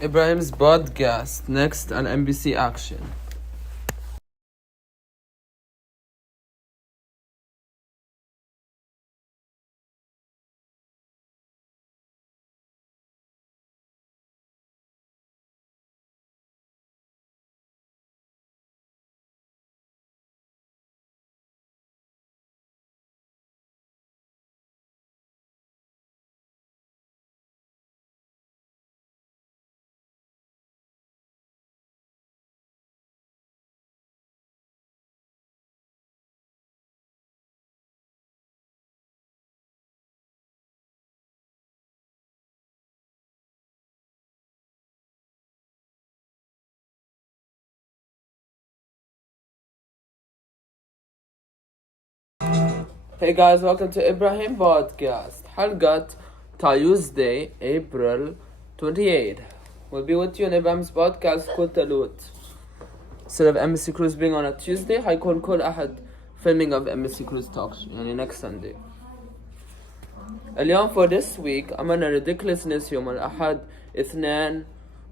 Ibrahim's podcast next on NBC Action. Hey guys, welcome to Ibrahim podcast. حلقة Tuesday, April 28. We'll be with you in Ibrahim's podcast كل تلوت. Instead of MSC Cruise being on a Tuesday, حيكون كل أحد filming of MSC Cruise talk show, يعني next Sunday. اليوم for this week عملنا ridiculousness يوم الأحد اثنين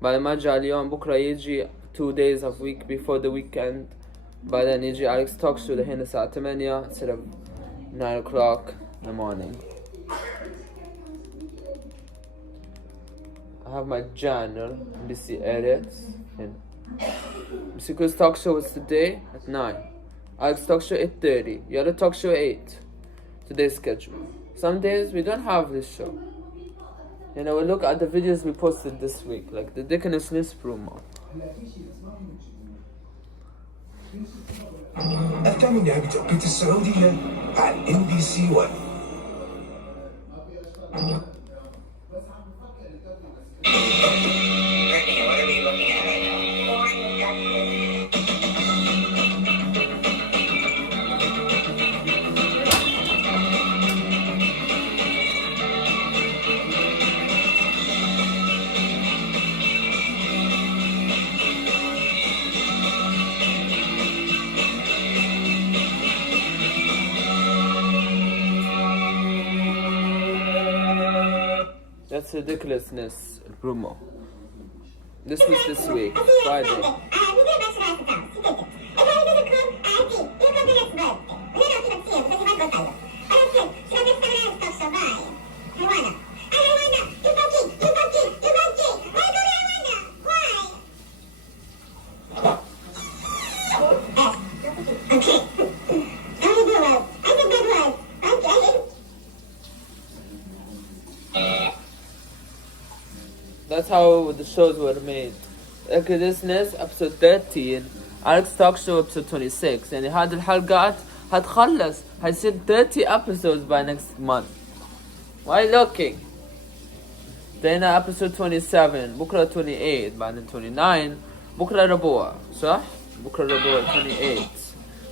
بعد ما جاء اليوم بكرة يجي 2 days of week before the weekend بعدين يجي Alex talk show لهنا الساعة 8 instead of 9 o'clock in the morning. I have my journal, NBC edits. NBC Cruise talk show is today at 9. Alex talk show 8:30. Yellow talk show 8. Today's schedule. Some days we don't have this show. You know, we look at the videos we posted this week, like the ridiculousness promo. الثامنة بتوقيت السعودية على NBC 1. What are we looking at right now? That's ridiculousness promo. This was this week, Friday. That's how the shows were made. ridiculousness episode 13, Alex talk show episode 26. يعني هذه الحلقات هتخلص هيصير 30 episodes by next month. Why looking? دينا episode 27 بكرة 28 بعدين 29 بكرة ربوع صح؟ بكرة ربوع 28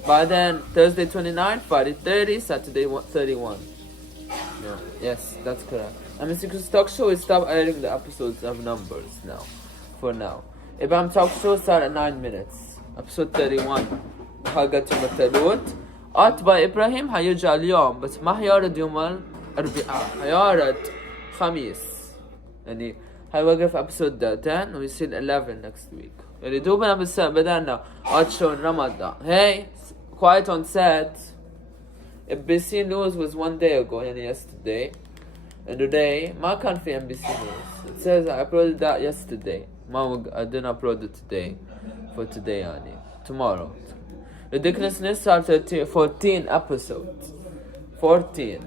بعدين Thursday 29 Friday 30 Saturday 31. Yeah. Yes, that's correct. MSC Cruise talk show is stop editing the episodes of numbers now. For now. Ibrahim talk show start at 9 minutes. Episode 31 حلقة يوم الثلاث by Ibrahim هيرجع اليوم بس ما هيعرض يوم الأربعاء هيعرض خميس يعني هيوقف episode 10 ويصير 11 next week يعني دوبنا بدأنا show in Ramadan. Hey, quiet on set. NBC News was 1 day ago يعني yesterday. And today ما كان في NBC News. It says I uploaded that yesterday. I didn't upload it today. For today يعني. Tomorrow. Ridiculousness started 14 episodes. 14.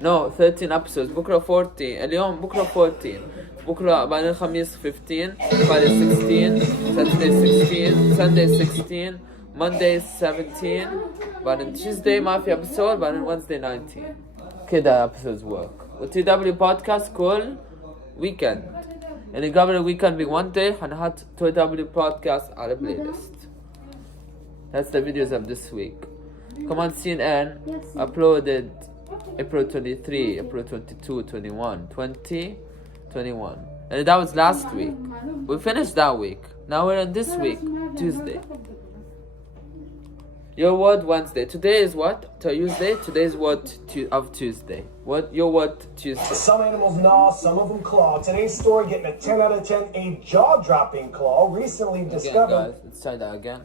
No, 13 episodes. بكرة 14. اليوم بكرة 14. بكرة بعدين الخميس 15. Friday 16. Saturday 16. Sunday 16. Monday 17. بعدين Tuesday ما في episode. بعدين Wednesday 19. كده episodes work. وTW podcast كل weekend. يعني قبل الويكند ب 1 day هنحط TW podcast على playlist. That's the videos of this week. Come on CNN uploaded April 23, April 22, 21, 20, 21. And that was last week. We finished that week. Now we're in this week, Tuesday. Your word Wednesday. Today is what? Tuesday? Today is what of Tuesday. What? Your word Tuesday. Some animals gnaw, some of them claw. Today's story getting a 10 out of 10. A jaw-dropping claw recently discovered. Again, guys, let's try that again.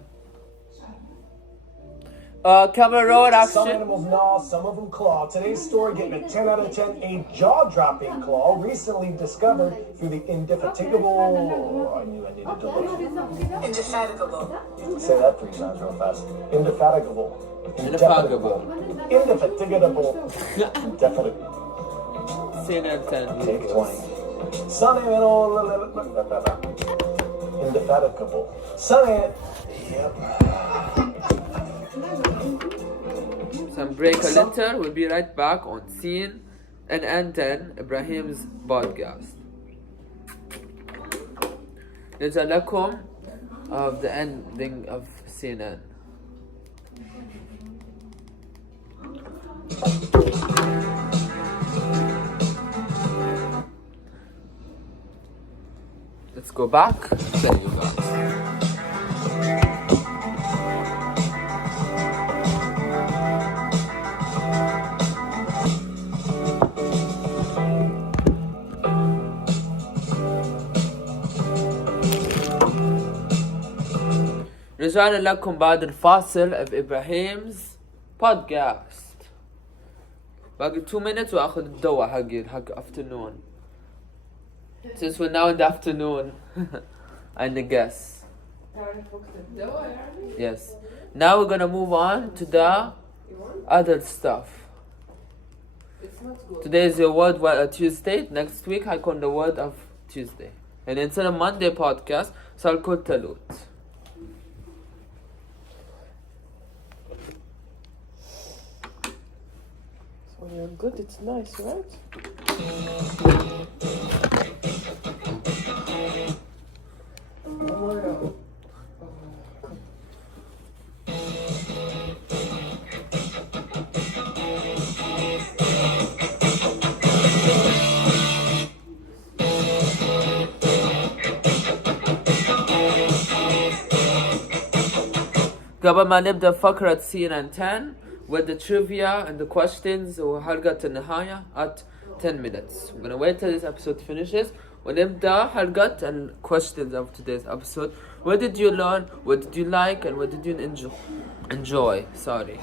Camera roll Some action. animals gnaw, some of them claw. Today's story getting a 10 out of 10. A jaw-dropping claw recently discovered through the indefatigable. I knew I needed to look. Indefatigable. Say that 3 times real fast. Indefatigable. Indefatigable. Indefatigable. Indefatigable. CNN 10. Take 20. Some animal. Indefatigable. Some animal. Yep. Some break a little. We'll be right back on CNN 10 Ibrahim's podcast. نرجع لكم of the ending of CNN. Let's go back. There you go. رجعنا لكم بعد الفاصل of Ibrahim's podcast. باقي 2 minutes واخذ الدواء حق afternoon. Since we're now in the afternoon, I guess. Yes. Now we're gonna move on to the other stuff. Today is your word Tuesday. Next week I call the word of Tuesday. And instead of Monday podcast, so I'll call Talut. When you're good, it's nice, right? قبل ما نبدأ فقرة CNN 10 with the trivia and the questions وحلقة النهاية at 10 minutes. We're gonna wait till this episode finishes ونبدأ حلقة and questions of today's episode. What did you learn? What did you like? And what did you enjoy? Sorry.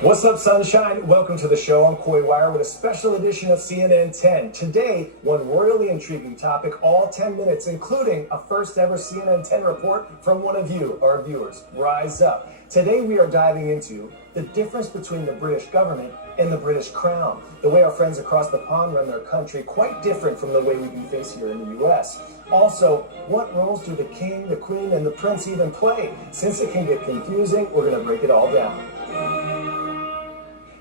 What's up, sunshine? Welcome to the show. I'm Coy Wire with a special edition of CNN 10. Today, one royally intriguing topic, all 10 minutes, including a first ever CNN 10 report from one of you, our viewers. Rise up. Today, we are diving into the difference between the British government and the British crown. The way our friends across the pond run their country, quite different from the way we do things here in the U.S. Also, what roles do the king, the queen, and the prince even play? Since it can get confusing, we're going to break it all down.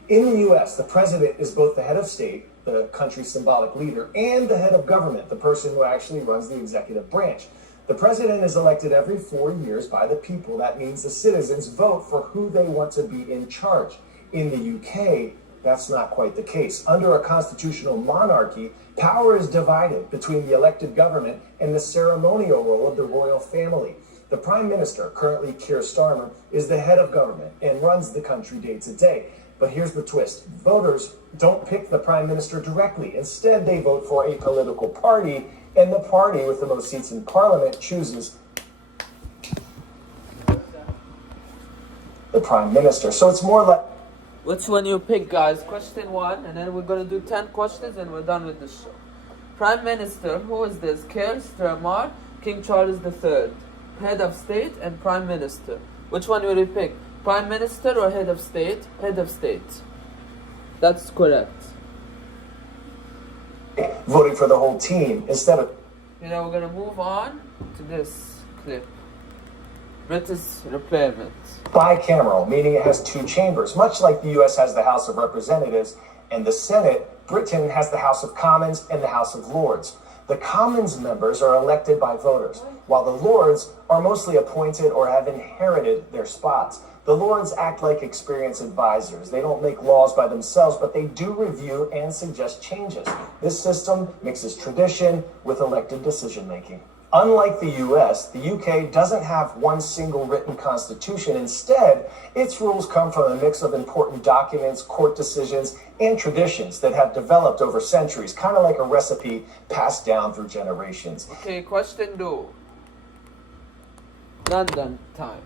In the U.S., the president is both the head of state, the country's symbolic leader, and the head of government, the person who actually runs the executive branch. The president is elected every 4 years by the people. That means the citizens vote for who they want to be in charge. In the UK, that's not quite the case. Under a constitutional monarchy, power is divided between the elected government and the ceremonial role of the royal family. The prime minister, currently Keir Starmer, is the head of government and runs the country day to day. But here's the twist. Voters don't pick the prime minister directly. Instead, they vote for a political party, and the party with the most seats in parliament chooses the prime minister. So it's more like... Which one you pick, guys? Question 1, and then we're gonna do 10 questions and we're done with the show. Prime Minister, who is this? Keir Starmer, King Charles III. Head of state and prime minister. Which one will you pick? Prime Minister or head of state? Head of state. That's correct. voting for the whole team instead of... You know, we're gonna move on to this clip. British Parliament. Bicameral, meaning it has two chambers. Much like the U.S. has the House of Representatives and the Senate, Britain has the House of Commons and the House of Lords. The Commons members are elected by voters. while the lords are mostly appointed or have inherited their spots. The lords act like experienced advisors. They don't make laws by themselves, but they do review and suggest changes. This system mixes tradition with elected decision-making. Unlike the US, the UK doesn't have one single written constitution. Instead, its rules come from a mix of important documents, court decisions, and traditions that have developed over centuries, kind of like a recipe passed down through generations. Okay, question 2. London time.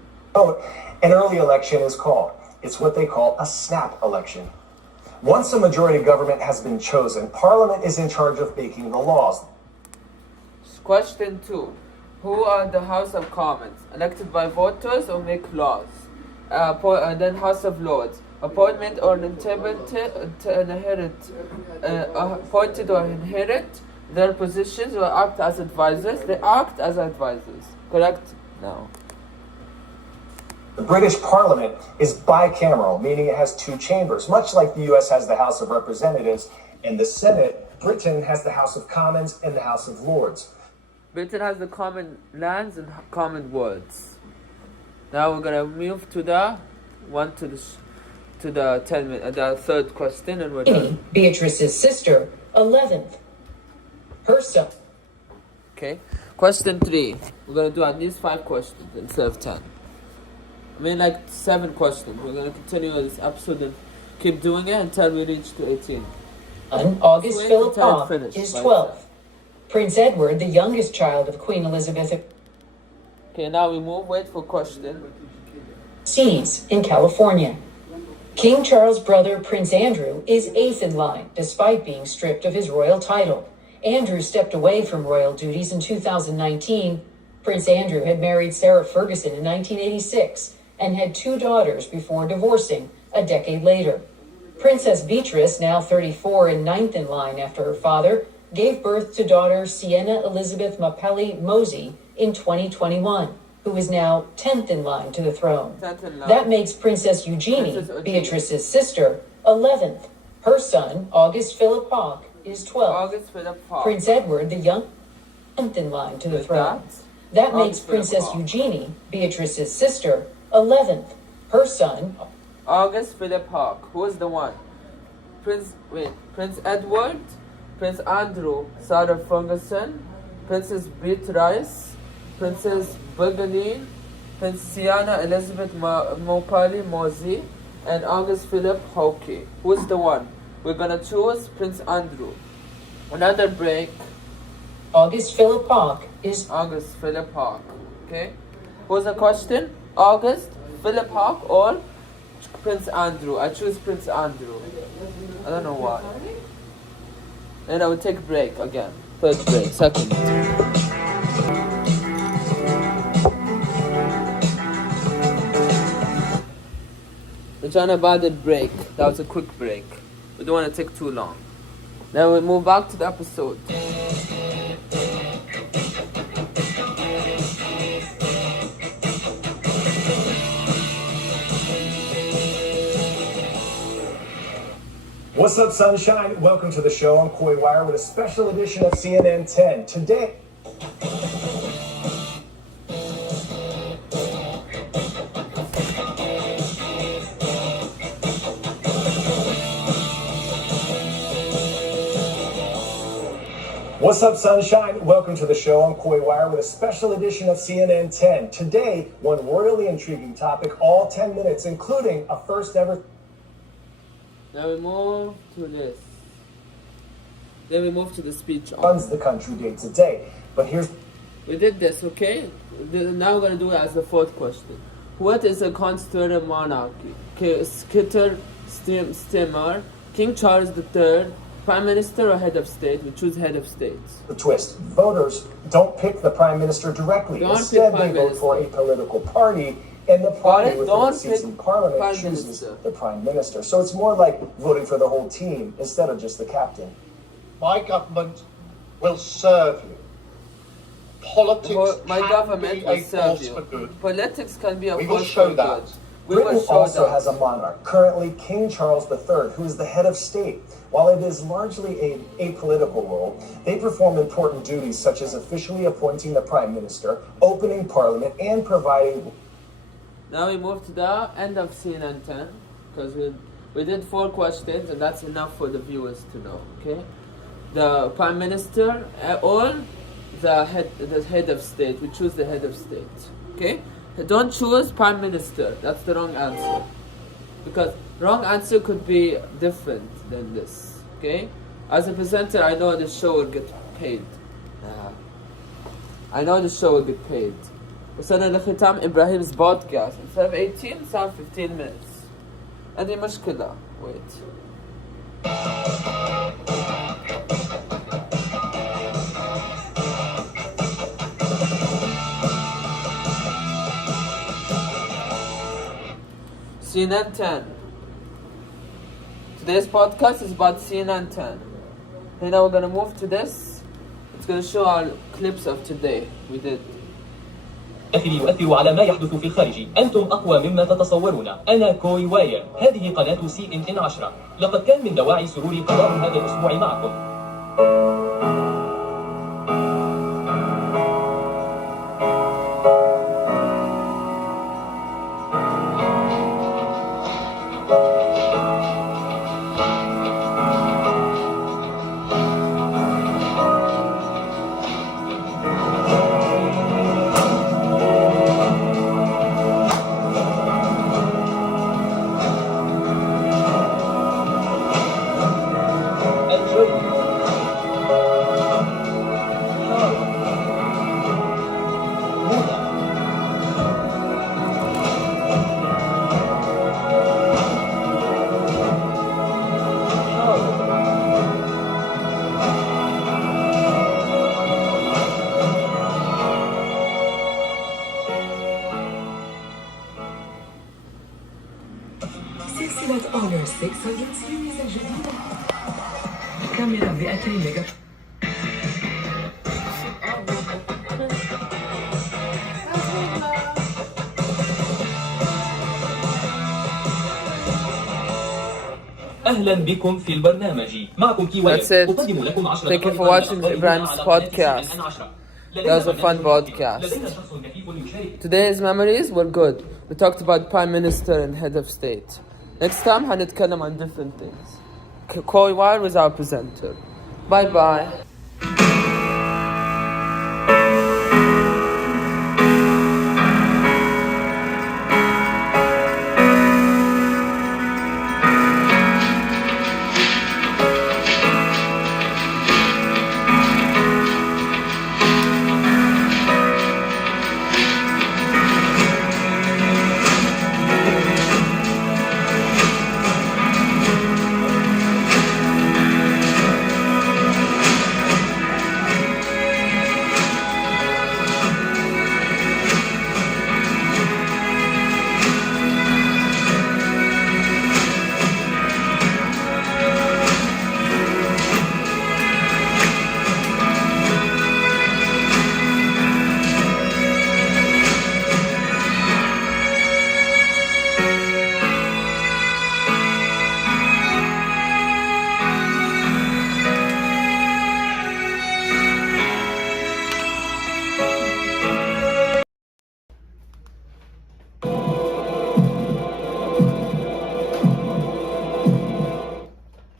An early election is called. It's what they call a snap election. Once a majority government has been chosen, Parliament is in charge of making the laws. Question 2. Who are the House of Commons? Elected by voters or make laws? Then House of Lords. Appointment or appointed or inherit their positions or act as advisors. They act as advisors. Correct? No. The British Parliament is bicameral, meaning it has two chambers. Much like the US has the House of Representatives and the Senate, Britain has the House of Commons and the House of Lords. Britain has the common lands and common words. Now we're gonna move to the the third question, and we're done. Beatrice's sister, 11th. Her son. Okay. Question 3. We're gonna do at least 5 questions instead of 10. I mean, like 7 questions. We're gonna continue this episode and keep doing it until we reach to 18. August Philip Hawke is 12th. Prince Edward, the youngest child of Queen Elizabeth. Okay, now we move. Wait for question. Sees in California. King Charles' brother, Prince Andrew, is 8th in line, despite being stripped of his royal title. Andrew stepped away from royal duties in 2019. Prince Andrew had married Sarah Ferguson in 1986 and had 2 daughters before divorcing a decade later. Princess Beatrice, now 34 and 9th in line after her father, gave birth to daughter Sienna Elizabeth Mapelli Mosey in 2021, who is now 10th in line to the throne. That makes Princess Eugenie, Beatrice's sister, 11th. Her son, August Philip Hawke, is 12th. August Philip Hawke. Prince Edward, the young, 10th in line to the throne. That makes Princess Eugenie, Beatrice's sister, 11th. Her son, August Philip Hawke. Who is the one? Prince Edward, Prince Andrew, Sarah Ferguson, Princess Beatrice, Princess Bergeline, Princess Sienna Elizabeth Mopali Mosey, and August Philip Hawke. Who's the one? We're gonna choose Prince Andrew. Another break. August Philip Hawke is August Philip Hawke. Okay? Who's the question? August Philip Hawke or Prince Andrew? I choose Prince Andrew. I don't know why. And I will take a break again. First break, second. We're trying to buy the break. That was a quick break. We don't want to take too long. Then we move back to the episode. What's up, sunshine? Welcome to the show. I'm Coy Wire with a special edition of CNN 10. Today, What's up, sunshine? Welcome to the show. I'm Coy Wire with a special edition of CNN 10. Today, one royally intriguing topic, all 10 minutes, including a first ever... Now we move to this. Then we move to the speech. ...runs the country day to day. But here's... We did this, okay? Now we're going to do it as the fourth question. What is a constitutional monarchy? Skitter Stimmer, King Charles III, Prime Minister or Head of State? We choose Head of State. The twist. Voters don't pick the Prime Minister directly. Instead, they vote for a political party, and the party with the seats in Parliament chooses the Prime Minister. So it's more like voting for the whole team instead of just the captain. My government will serve you. Politics My can government be will a serve force you. for good. Politics can be a We will force show for that good. We will Britain show also that. has a monarch, currently King Charles III, who is the head of state. While it is largely an apolitical role, they perform important duties such as officially appointing the Prime Minister, opening Parliament, and providing... Now we move to the end of CNN 10, because we did 4 questions, and that's enough for the viewers to know, okay? The Prime Minister, or the head of state. We choose the head of state, okay? Don't choose Prime Minister. That's the wrong answer. Because wrong answer could be different than this, okay? As a presenter, I know the show will get paid. I know the show will get paid. وصلنا لختام إبراهيم's podcast. Instead of 18, it's now 15 minutes. عندي مشكلة. Wait. CNN 10. Today's podcast is about CNN 10. And now we're gonna move to this. It's gonna show our clips of today. We did. يؤثر على ما يحدث في الخارج. أنتم أقوى مما تتصورون. أنا كوي واير. هذه قناة CNN 10. لقد كان من دواعي سروري قضاء هذا الأسبوع معكم. سلسلة Honor 600 سيريز الجديدة. كاميرا 200 ميجا. أهلا بكم في البرنامج. معكم كي واير. That's it. أقدم لكم 10 Thank you for watching Ibrahim's podcast. That was a fun podcast. Today's memories were good. We talked about Prime Minister and Head of State. Next time, هنتكلم عن different things. Koi Wire was our presenter. Bye bye.